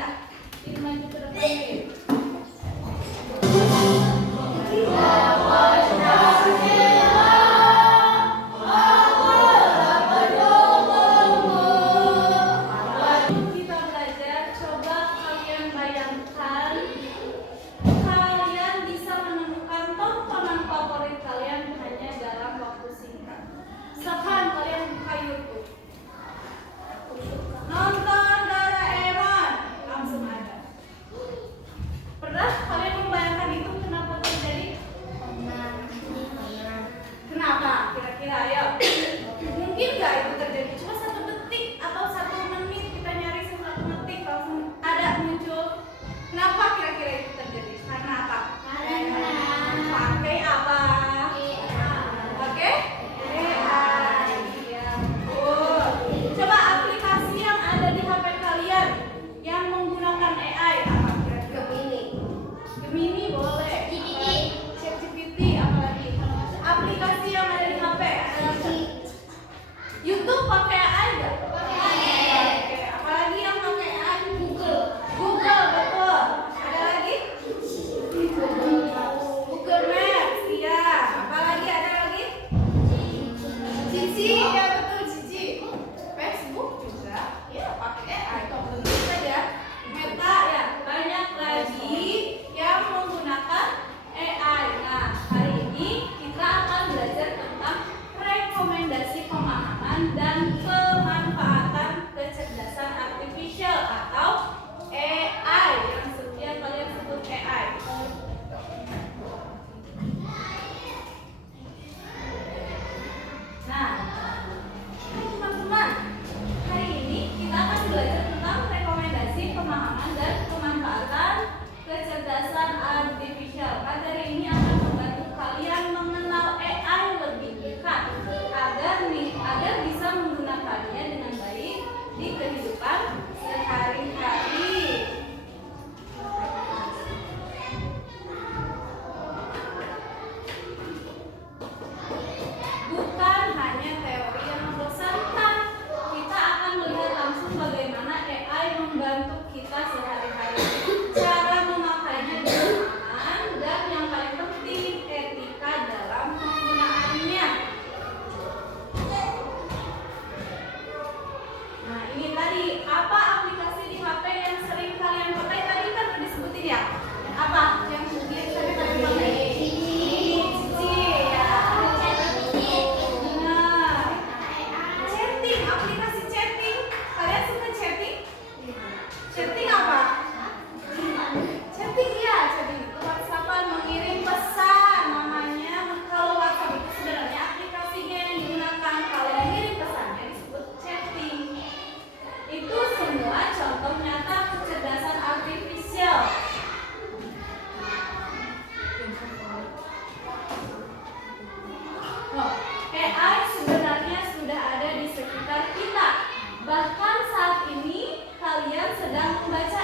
pindah. Ini maju ke depan. Kita belajar, coba kalian bayangkan kalian bisa menemukan tontonan favorit kalian hanya dalam waktu singkat. Sekarang kalian buka YouTube, nonton Doraemon, langsung ada. Pernah kalian membayangkan itu kenapa terjadi? Kenapa? Kira-kira ayo. Mungkin nggak itu terjadi cuma 1 detik atau 1 menit, kita nyari 1 detik langsung ada muncul. Kenapa kira-kira itu terjadi? Karena apa? Pakai apa? Pakai AI. Iya. Coba aplikasi yang ada di HP kalian yang menggunakan AI apa kira-kira? Gemini boleh. ChatGPT apalagi? Aplikasi yang ada di HP YouTube pakai AI nggak? Pakai. Apalagi yang pakai AI? Google betul. Ada lagi? Google Maps, iya. Apalagi ada lagi? Cici, ya betul Cici. Facebook juga, ya pakai AI. Tentu saja. Meta ya, banyak lagi yang menggunakan AI. Nah, hari ini kita akan belajar tentang rekomendasi pemahaman dan pemanfaatan kecerdasan artifisial atau AI yang kalian sebut AI. Nah, teman-teman, hari ini kita akan belajar tentang rekomendasi pemahaman dan pemanfaatan kecerdasan artifisial. Materi ini akan membantu kalian mengenal AI lebih dekat agar bisa menggunakannya dengan baik di kehidupan sehari-hari. Bukan hanya teori yang membosankan, kita akan melihat langsung bagaimana AI membantu kita sehari-hari. Cara memakainya dengan aman dan yang paling penting etika dalam penggunaannya. Nah, ini tadi apa aplikasi di HP yang sering kalian pakai? Tadi kan udah disebutin ya. Apa yang biasanya kalian pakai? Cici ya. Benar. Chatting, aplikasi chatting. Kalian suka chatting? Chatting apa? Chatting ya, chatting itu WhatsApp-an, mengirim pesan namanya. Kalau WhatsApp itu sebenarnya aplikasinya yang digunakan. Kalau mengirim pesannya disebut chatting. Itu semua contoh nyata kecerdasan artifisial. AI sebenarnya sudah ada di sekitar kita. Bahkan saat ini kalian sedang membaca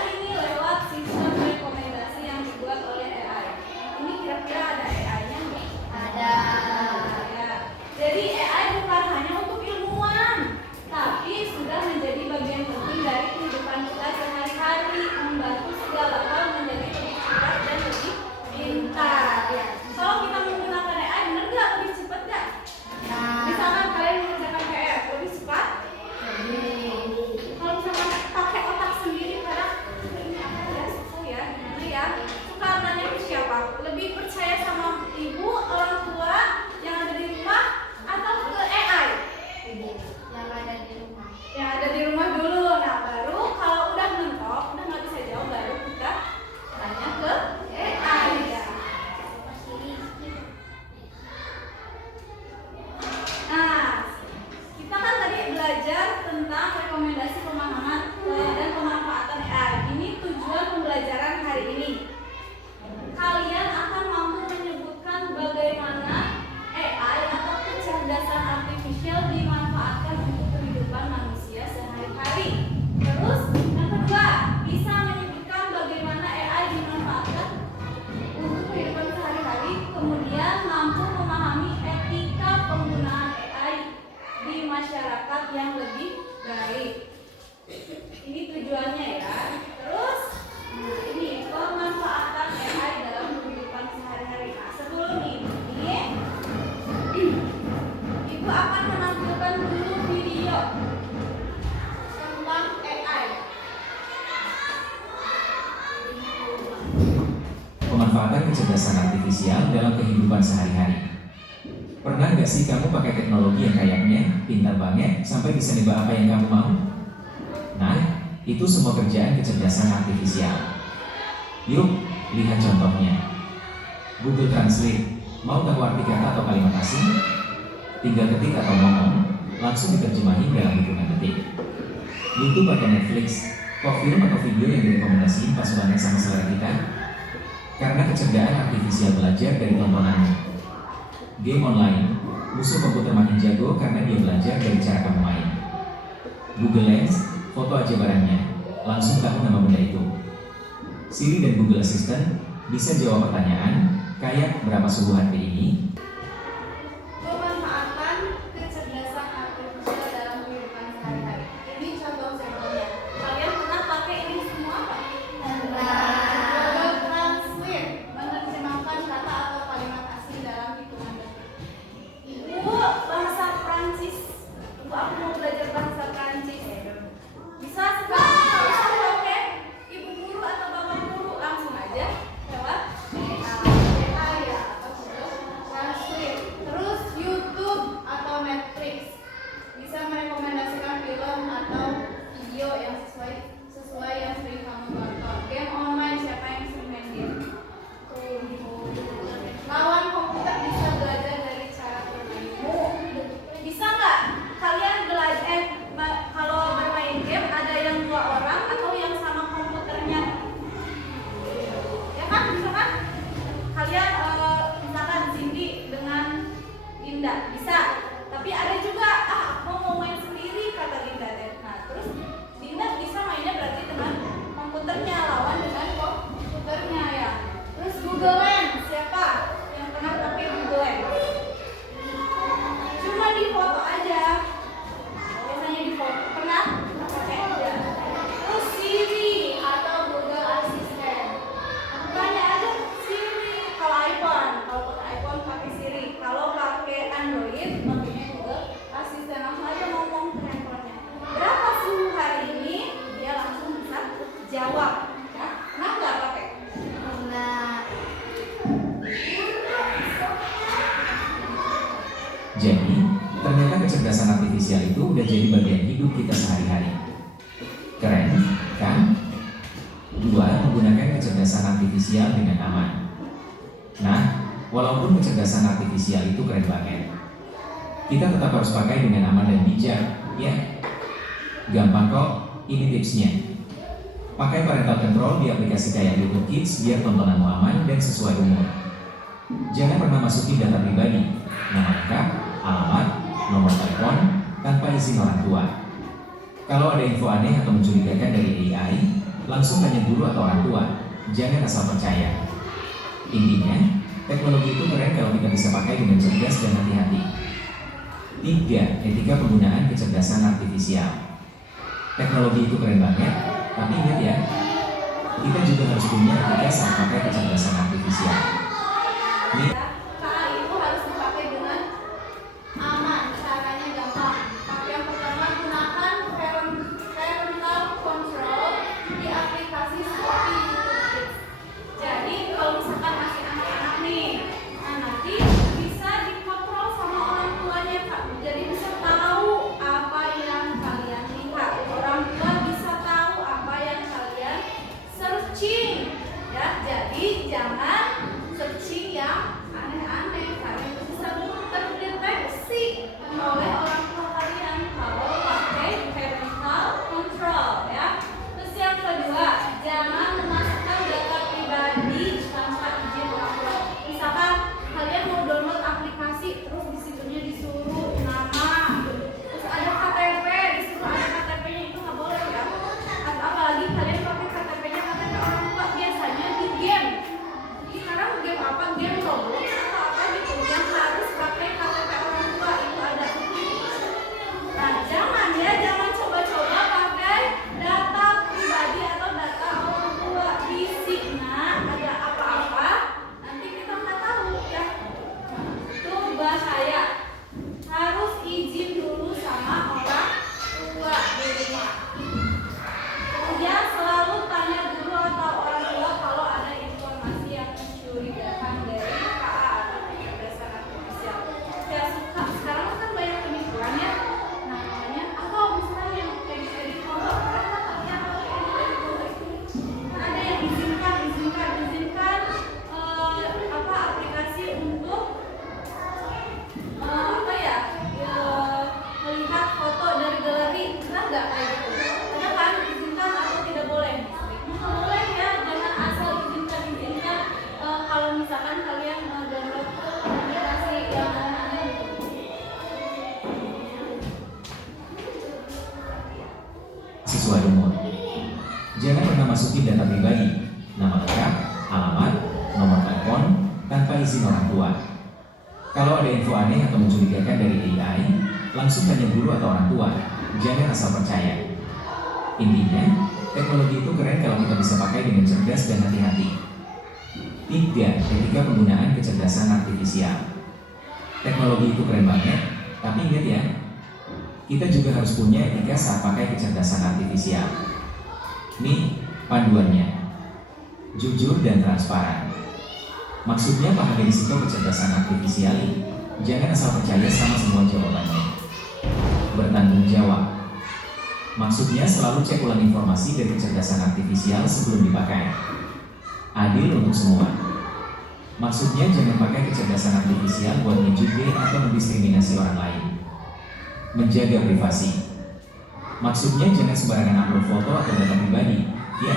Pemanfaatan kecerdasan artifisial dalam kehidupan sehari-hari. Pernah nggak sih kamu pakai teknologi yang kayaknya pintar banget sampai bisa nebak apa yang kamu mau? Nah, itu semua kerjaan kecerdasan artifisial. Yuk, lihat contohnya. Google Translate, mau tahu arti kata atau kalimat asing? Tinggal ketik atau ngomong, langsung diterjemahin dalam hitungan detik. YouTube atau Netflix, kok film atau video yang direkomendasiin pas banget sama selera kita? Karena kecerdasan artifisial belajar dari tontonanmu. Game online, musuh komputer makin jago karena dia belajar dari cara kamu main. Google Lens, foto aja barangnya, langsung tahu nama benda itu. Siri dan Google Assistant bisa jawab pertanyaan, kayak berapa suhu hari ini? Pemanfaatan kecerdasan artifisial dalam kehidupan sehari-hari. Ini contoh-contohnya. Kalian pernah pakai ini semua apa? Google Translate menerjemahkan kata atau kalimat asing dalam hitungan detik. Ibu bahasa Prancis. Ibu aku mau belajar bahasa Prancis. Bisa sekarang langsung pakai ibu guru atau bapak guru langsung aja lewat AI ya atau Google Translate. Terus YouTube atau Netflix bisa merekomendasikan film atau video yang sesuai yang sering kamu tonton. Game online, siapa yang sering main game? Lawan komputer bisa belajar dari cara bermainmu. Bisa nggak kalian belajar kalau bermain game ada yang 2 orang atau yang sama komputernya? Ya kan, bisa kan? Kalian misalkan Cindy dengan Linda bisa, tapi ada juga aku mau main sendiri kata Linda deh. Nah terus Linda bisa mainnya berarti dengan komputernya lawan dengan komputernya ya. Terus Google Lens, siapa yang pernah pakai Google Lens? Cuma di foto aja, biasanya di foto. Pernah pakai aja. Terus Siri atau Google Assistant, tanya aja Siri. Kalau iPhone, kalau pakai iPhone pakai Siri. Kalau pakai Android pakainya Google Assistant. Langsung aja ngomong ke handphonenya, berapa suhu hari ini? Dia langsung bisa jawab. Ya, pernah nggak pakai? Jadi, ternyata kecerdasan artifisial itu udah jadi bagian hidup kita sehari-hari. Keren, kan? 2. Menggunakan kecerdasan artifisial dengan aman. Nah, walaupun kecerdasan artifisial itu keren banget, kita tetap harus pakai dengan aman dan bijak, ya. Gampang kok, ini tipsnya. Pakai parental control di aplikasi kayak YouTube Kids biar tontonanmu aman dan sesuai umur. Jangan pernah masukin data pribadi, nama lengkap, alamat, nomor telepon, tanpa izin orang tua. Kalau ada info aneh atau mencurigakan dari AI, langsung tanya guru atau orang tua, jangan asal percaya. Intinya, teknologi itu keren kalau kita bisa pakai dengan cerdas dan hati-hati. 3. Etika penggunaan kecerdasan artifisial. Teknologi itu keren banget, tapi ingat ya, kita juga harus punya etika saat pakai kecerdasan artifisial. AI itu harus dipakai dengan aman. Caranya gampang. Yang pertama, gunakan parental control di aplikasi seperti YouTube Kids. Jadi kalau misalkan masih anak-anak nih, nah nanti bisa dikontrol sama orang tuanya Kak. Jadi bisa tahu apa yang kalian lihat. Orang tua bisa tahu apa yang kalian searching. Ya, jadi jangan searching yang masukin data pribadi, nama lengkap, alamat, nomor telepon, tanpa izin orang tua. Kalau ada info aneh atau mencurigakan dari AI, langsung tanya guru atau orang tua, jangan asal percaya. Intinya, teknologi itu keren kalau kita bisa pakai dengan cerdas dan hati-hati. 3. Etika penggunaan kecerdasan artifisial. Teknologi itu keren banget, tapi ingat ya, kita juga harus punya etika saat pakai kecerdasan artifisial. Nih, panduannya. Jujur dan transparan. Maksudnya pahami risiko kecerdasan artifisial ini. Jangan asal percaya sama semua jawabannya. Bertanggung jawab. Maksudnya selalu cek ulang informasi dari kecerdasan artifisial sebelum dipakai. Adil untuk semua. Maksudnya jangan pakai kecerdasan artifisial buat ngejuge atau mendiskriminasi orang lain. Menjaga privasi. Maksudnya jangan sembarangan upload foto atau data pribadi. Ya.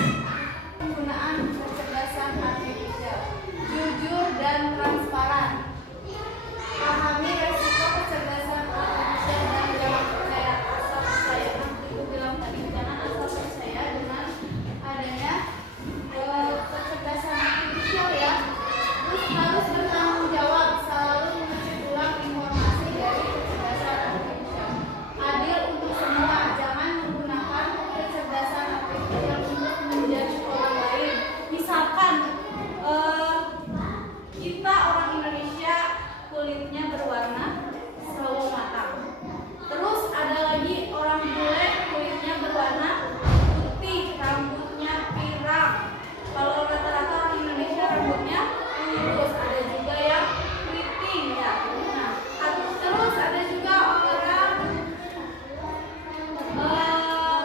Penggunaan kecerdasan artifisial. Jujur dan transparan. Pahami resiko kecerdasan artifisial dan jangan percaya asal percaya. Itu bilang tadi, jangan asal percaya dengan adanya kecerdasan artifisial ya. Terus harus bertanggung jawab, selalu mengecek ulang informasi dari kecerdasan artifisial. Adil untuk semua, jangan menggunakan kecerdasan artifisial untuk menjudge orang lain. Misalkan kita orang Indonesia kulitnya berwarna sawo matang. Terus ada lagi orang bule kulitnya berwarna putih, rambutnya pirang. Kalau rata-rata orang Indonesia rambutnya lurus, ada juga yang keriting ya. Nah, terus ada juga orang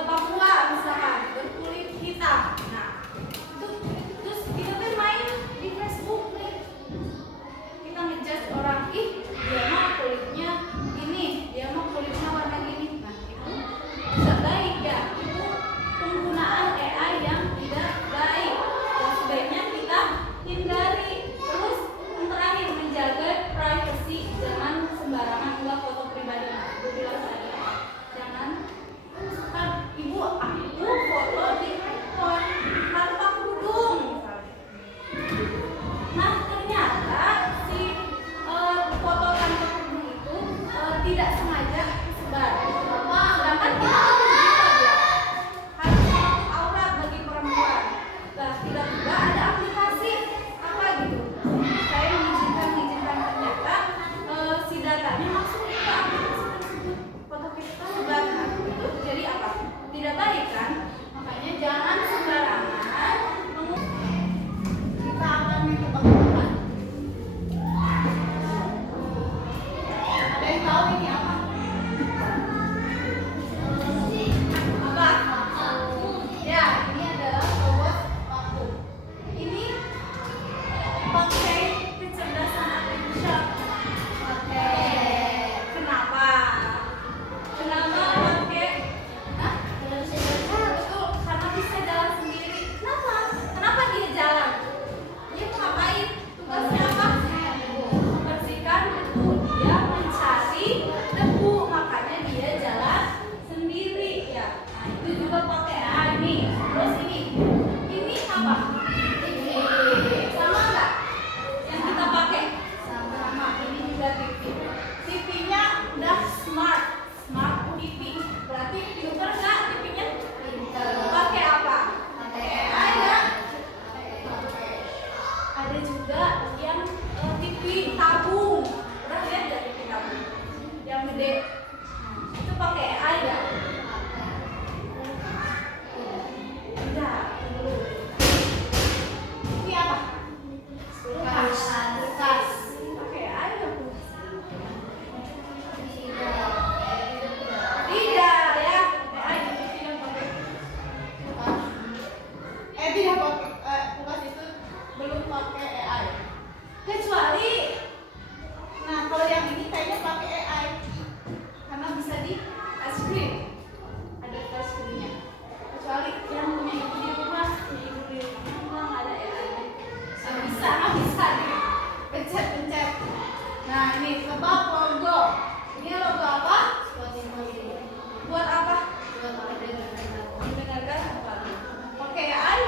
Papua misalkan berkulit hitam. Nah, itu terus kita tuh main di Facebook nih. Kita ngejudge orang, ih dia mah kulitnya ini, dia mah kulitnya warna gini. Nah, itu tidak baik ya. Itu penggunaan AI yang tidak baik. Dan sebaiknya kita hindari. Terus yang terakhir, menjaga privasi, jangan sembarangan unggah foto pribadi. Nah, itu bilang tadi, jangan kan ibu aku foto di handphone tanpa kerudung misalnya. Nah, ternyata si foto tanpa kerudung itu tidak sengaja disebar. Sedangkan kita harus menutup aurat bagi perempuan. Nah, tiba-tiba ada aplikasi apa gitu, saya mengizinkan ternyata si datanya masuk ke aplikasi tersebut, foto kita sebar. Nah, itu jadi apa? Tidak baik kan? Makanya jangan sembarangan kita akan mencoba. Ada yang tahu ini apa? Apa? Ya, ini adalah robot vakum. Ini pakai kecerdasan artifisial. Kenapa? Kenapa pakai? Hah? Betul, karena bisa jalan sendiri. Kenapa? Kenapa dia jalan? Dia mau ngapain? Tugasnya apa? Membersihkan debu. Dia mencari debu, makanya dia jalan sendiri ya. Nah, itu juga pakai AI nih. Terus ini apa? Ini sama nggak? Yang kita pakai sama. Ini juga TV. TV-nya udah smart TV. Berarti pinter nggak TV-nya? Pinter. Pakai apa? Pakai AI ya. Ada juga yang TV tabung. Pernah lihat nggak TV tabung? Yang gede. Itu pakai AI ya? Enggak. Ini apa? Kulkas. Pakai AI ya? Tidak ya, AI itu tidak pakai kulkas. Tidak pakai kulkas itu belum pakai AI. Kecuali, nah kalau yang ini kayaknya pakai AI karena bisa di touchscreen, ada touchscreen-nya. Kecuali yang punya ibu di rumah, nggak ada AI-nya. Nggak bisa dipencet-pencet. Nah ini tebak logo. Ini logo apa? Buat apa? Buat mendengarkan apa? Pakai AI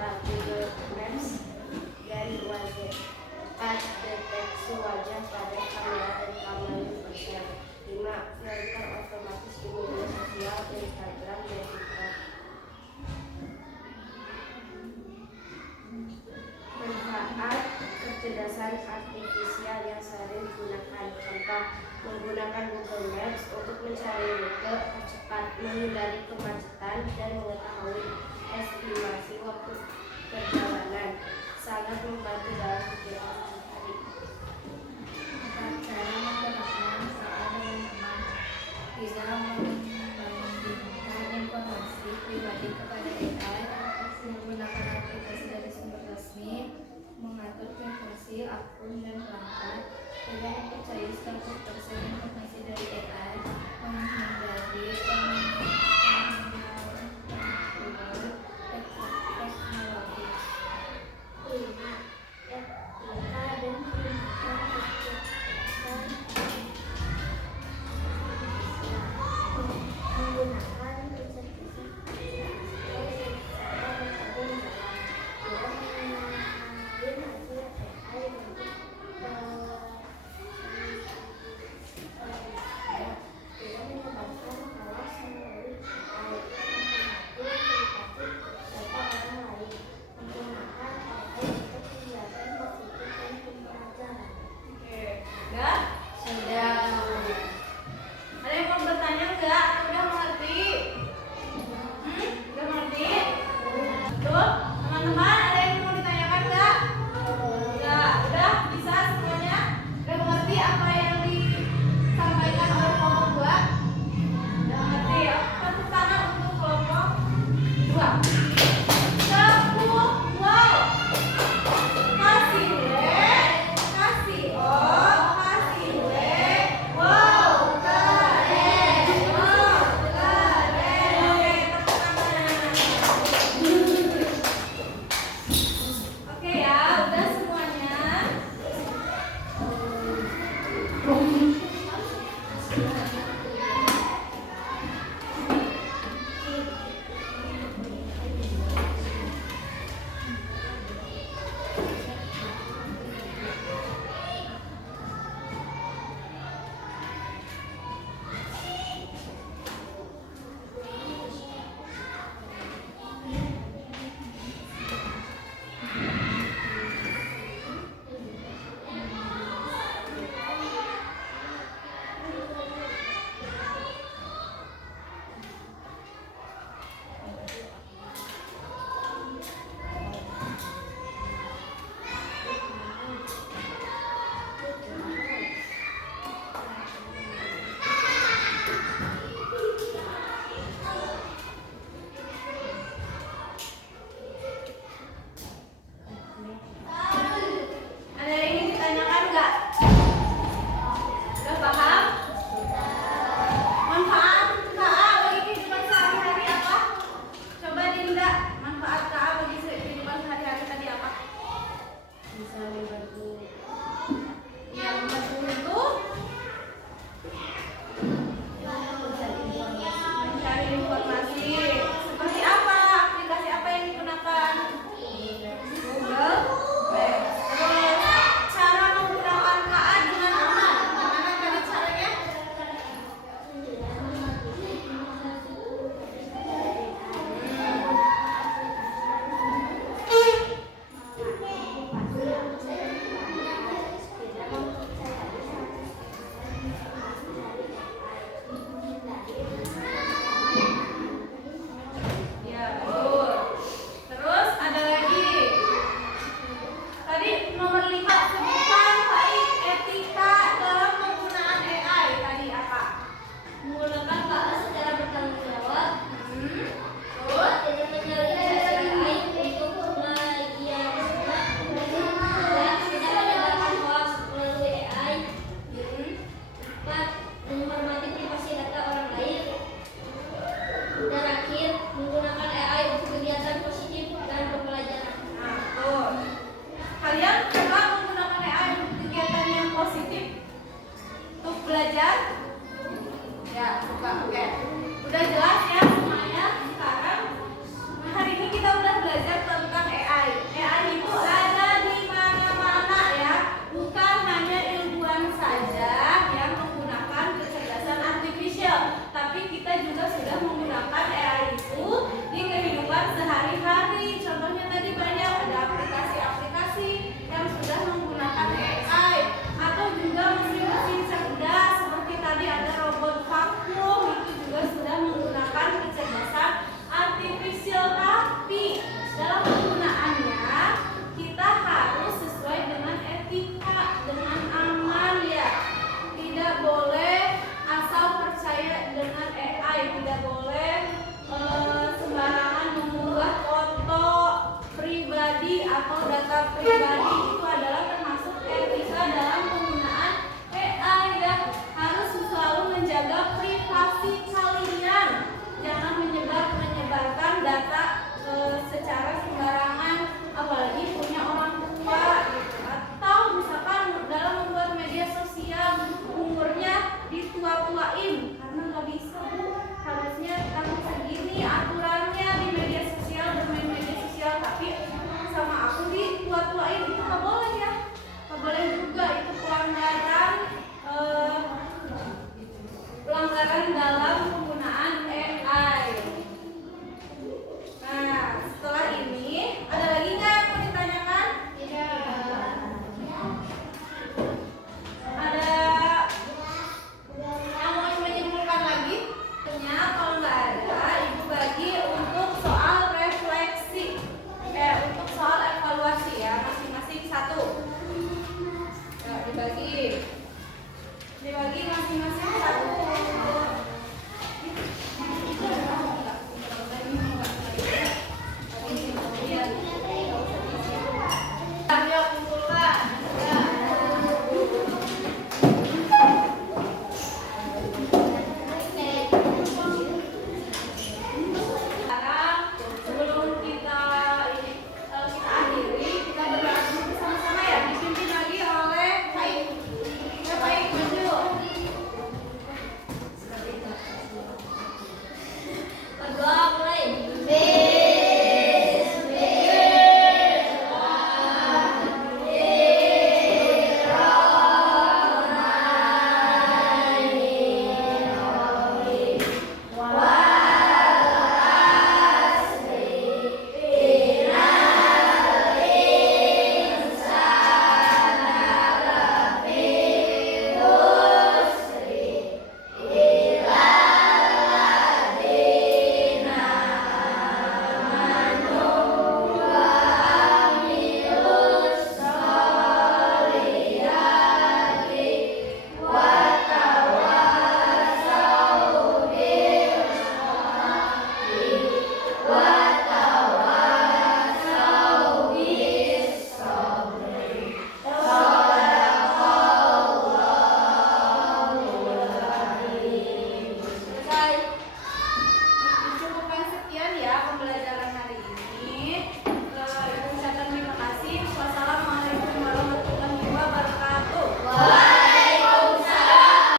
buka Google Maps dan wajib 4. Deteksi wajah pada kamera dan kamera ponsel. 5. Filter otomatis di media sosial Instagram dan TikTok. Manfaat kecerdasan artifisial yang sering digunakan. Contoh, menggunakan Google Maps untuk mencari rute cepat, menghindari kemacetan, dan mengetahui estimasi waktu perjalanan. Sangat membantu dalam kegiatan sehari-hari. Cara menggunakan soal dengan teman bisa membandingkan informasi pribadi kepada AI, menggunakan aplikasi dari sumber resmi, mengatur privasi akun dan perangkat, tidak mempercayai 100% informasi dari AI, menghindari penggunaan teknologi. 5. Etika dan tindakan menggunakan Udah? sudah. Ada yang mau bertanya enggak? Atau udah mengerti? Udah mengerti? Tuh, teman-teman ada yang mau ditanyakan enggak? Enggak, udah bisa semuanya? Udah mengerti apa yang disampaikan oleh kelompok 2? Udah mengerti ya? Tepuk tangan untuk kelompok 2. Tepuk, wow. Kasih kasih kasih wow, keren, wow, keren. Oke, tepuk tangan. Oke ya, udah semuanya. pribadi itu adalah termasuk etika dalam penggunaan AI ya. Harus selalu menjaga privasi kalian. Jangan menyebarkan data secara sembarangan, apalagi punya orang tua gitu. Atau misalkan dalam membuat media sosial umurnya ditua-tuain, karena nggak bisa Bu. Harusnya kamu segini aturannya di media sosial, bermain media sosial, tapi sama aku ditua-tuain itu nggak boleh ya. Nggak boleh juga, itu pelanggaran dalam